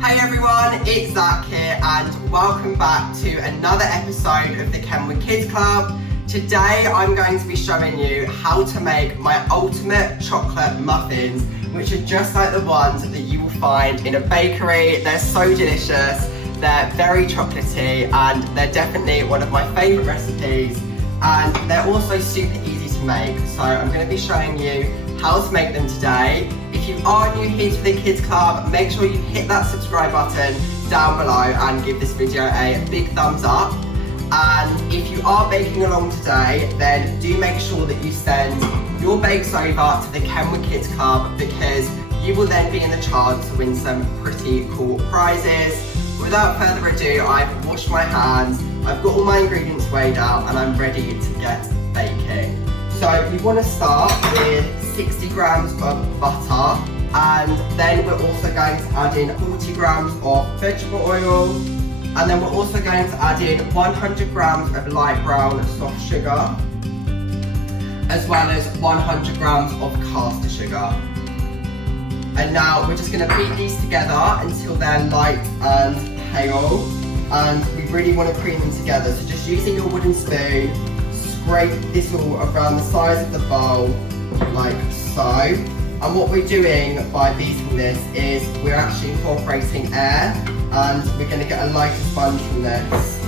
Hey everyone, it's Zach here and welcome back to another episode of the Kenwood Kids Club. Today I'm going to be showing you how to make my ultimate chocolate muffins, which are just like the ones that you will find in a bakery. They're so delicious, they're very chocolatey, and they're definitely one of my favourite recipes, and they're also super easy to make. So I'm going to be showing you how to make them today. If you are new here to the Kids Club, make sure you hit that subscribe button down below and give this video a big thumbs up. And if you are baking along today, then do make sure that you send your bakes over to the Kenwood Kids Club, because you will then be in the chance to win some pretty cool prizes. Without further ado, I've washed my hands, I've got all my ingredients weighed out, and I'm ready to get baking. So you want to start with 60 grams of butter, and then we're also going to add in 40 grams of vegetable oil, and then we're also going to add in 100 grams of light brown soft sugar, as well as 100 grams of caster sugar. And now we're just going to beat these together until they're light and pale, and we really want to cream them together. So just using your wooden spoon, scrape this all around the sides of the bowl, like so. And what we're doing by beating this is we're actually incorporating air, and we're going to get a lighter sponge from this.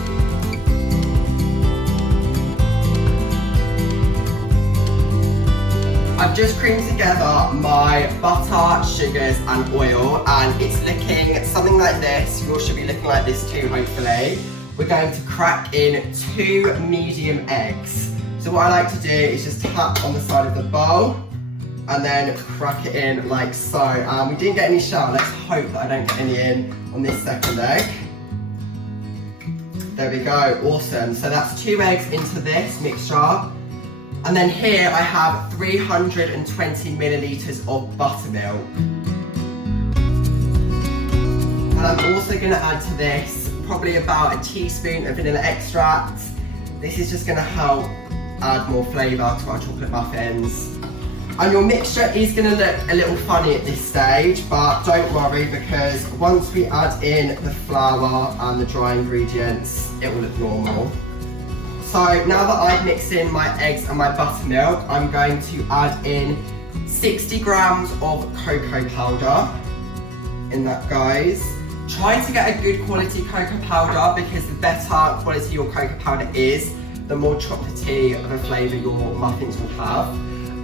I've just creamed together my butter, sugars and oil, and it's looking something like this. Yours should be looking like this too, hopefully. We're going to crack in 2 medium eggs. So what I like to do is just tap on the side of the bowl and then crack it in like so. We didn't get any shell. Let's hope that I don't get any in on this second egg. There we go, awesome. So that's 2 eggs into this mixture. And then here I have 320 millilitres of buttermilk. And I'm also going to add to this probably about a teaspoon of vanilla extract. This is just going to help add more flavour to our chocolate muffins. And your mixture is going to look a little funny at this stage, but don't worry, because once we add in the flour and the dry ingredients, it will look normal. So now that I've mixed in my eggs and my buttermilk, I'm going to add in 60 grams of cocoa powder. In that goes. Try to get a good quality cocoa powder, because the better quality your cocoa powder is, the more chocolatey of a flavour your muffins will have.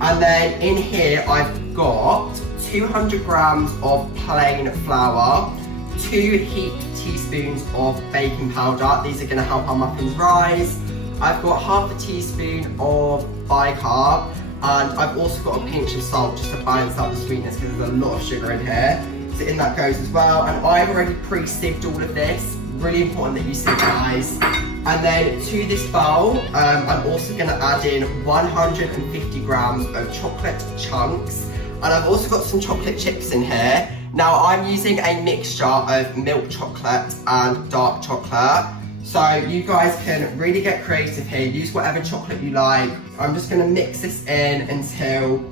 And then in here I've got 200 grams of plain flour, 2 heaped teaspoons of baking powder. These are going to help our muffins rise. I've got half a teaspoon of bicarb, and I've also got a pinch of salt just to balance out the sweetness, because there's a lot of sugar in here. So in that goes as well. And I've already pre-sieved all of this. Really important that you sieve, guys. And then to this bowl, I'm also going to add in 150 grams of chocolate chunks, and I've also got some chocolate chips in here. Now I'm using a mixture of milk chocolate and dark chocolate, so you guys can really get creative here. Use whatever chocolate you like. I'm just going to mix this in until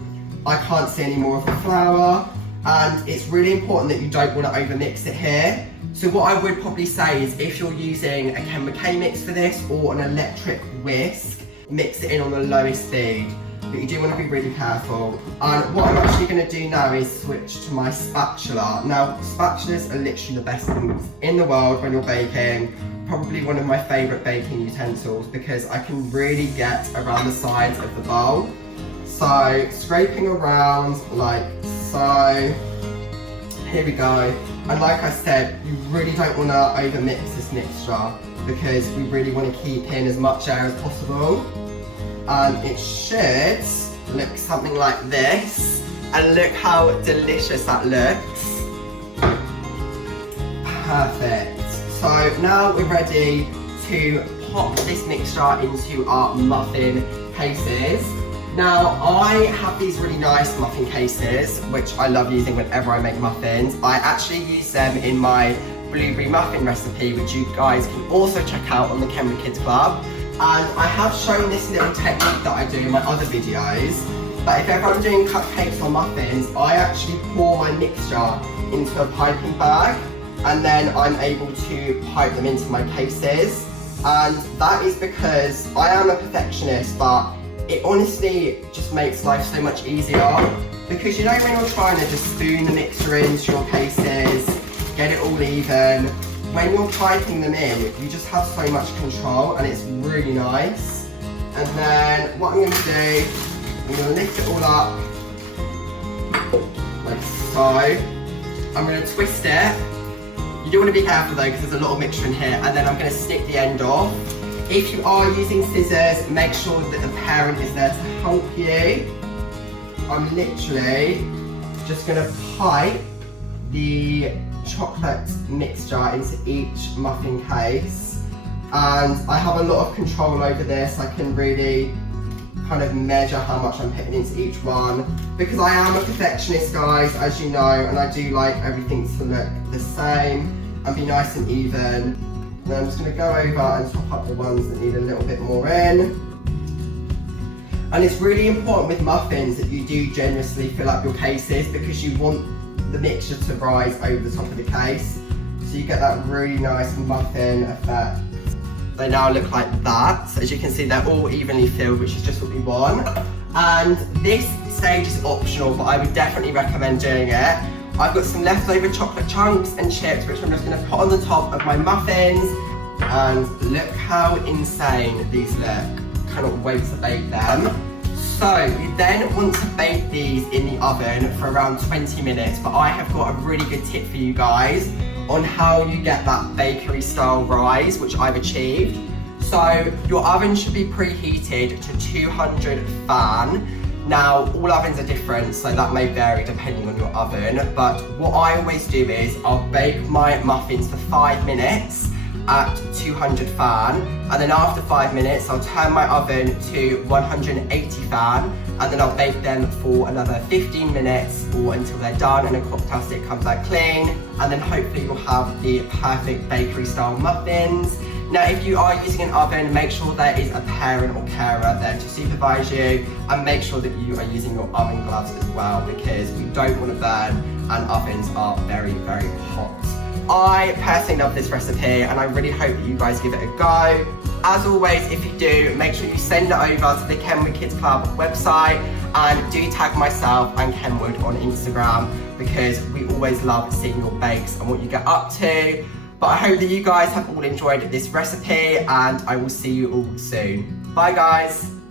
I can't see any more of the flour, and it's really important that you don't want to overmix it here. So what I would probably say is, if you're using a Kenwood K-mix for this or an electric whisk, mix it in on the lowest speed. But you do want to be really careful. And what I'm actually going to do now is switch to my spatula. Now, spatulas are literally the best things in the world when you're baking. Probably one of my favourite baking utensils, because I can really get around the sides of the bowl. So, scraping around like so. Here we go. And like I said, you really don't want to overmix this mixture, because we really want to keep in as much air as possible. And it should look something like this. And look how delicious that looks. Perfect. So now we're ready to pop this mixture into our muffin cases. Now, I have these really nice muffin cases, which I love using whenever I make muffins. I actually use them in my blueberry muffin recipe, which you guys can also check out on the Kenwood Kids Club. And I have shown this little technique that I do in my other videos. But if ever I'm doing cupcakes or muffins, I actually pour my mixture into a piping bag. and then I'm able to pipe them into my cases. And that is because I am a perfectionist, but it honestly just makes life so much easier. Because you know when you're trying to just spoon the mixture into your cases, get it all even, when you're piping them in, you just have so much control and it's really nice. And then what I'm going to do, I'm going to lift it all up, like so. I'm going to twist it. You do want to be careful though, because there's a lot of mixture in here, and then I'm going to stick the end off. If you are using scissors, make sure that the parent is there to help you. I'm literally just going to pipe the chocolate mixture into each muffin case, and I have a lot of control over this. I can really kind of measure how much I'm putting into each one, because I am a perfectionist, guys, as you know, and I do like everything to look the same and be nice and even. And then I'm just going to go over and top up the ones that need a little bit more in. And it's really important with muffins that you do generously fill up your cases, because you want the mixture to rise over the top of the case, so you get that really nice muffin effect. They now look like that. So as you can see, they're all evenly filled, which is just what we want. And this stage is optional, but I would definitely recommend doing it. I've got some leftover chocolate chunks and chips, which I'm just going to put on the top of my muffins. And look how insane these look. Cannot wait to bake them. So you then want to bake these in the oven for around 20 minutes, but I have got a really good tip for you guys on how you get that bakery style rise, which I've achieved. So your oven should be preheated to 200 fan. Now all ovens are different, so that may vary depending on your oven, but what I always do is I'll bake my muffins for 5 minutes at 200 fan, and then after 5 minutes I'll turn my oven to 180 fan, and then I'll bake them for another 15 minutes or until they're done and a cocktail stick comes out clean, and then hopefully you'll have the perfect bakery style muffins. Now if you are using an oven, make sure there is a parent or carer there to supervise you, and make sure that you are using your oven gloves as well, because we don't want to burn and ovens are very, very hot. I personally love this recipe, and I really hope that you guys give it a go. As always, if you do, make sure you send it over to the Kenwood Kids Club website, and do tag myself and Kenwood on Instagram, because we always love seeing your bakes and what you get up to. But I hope that you guys have all enjoyed this recipe, and I will see you all soon. Bye guys.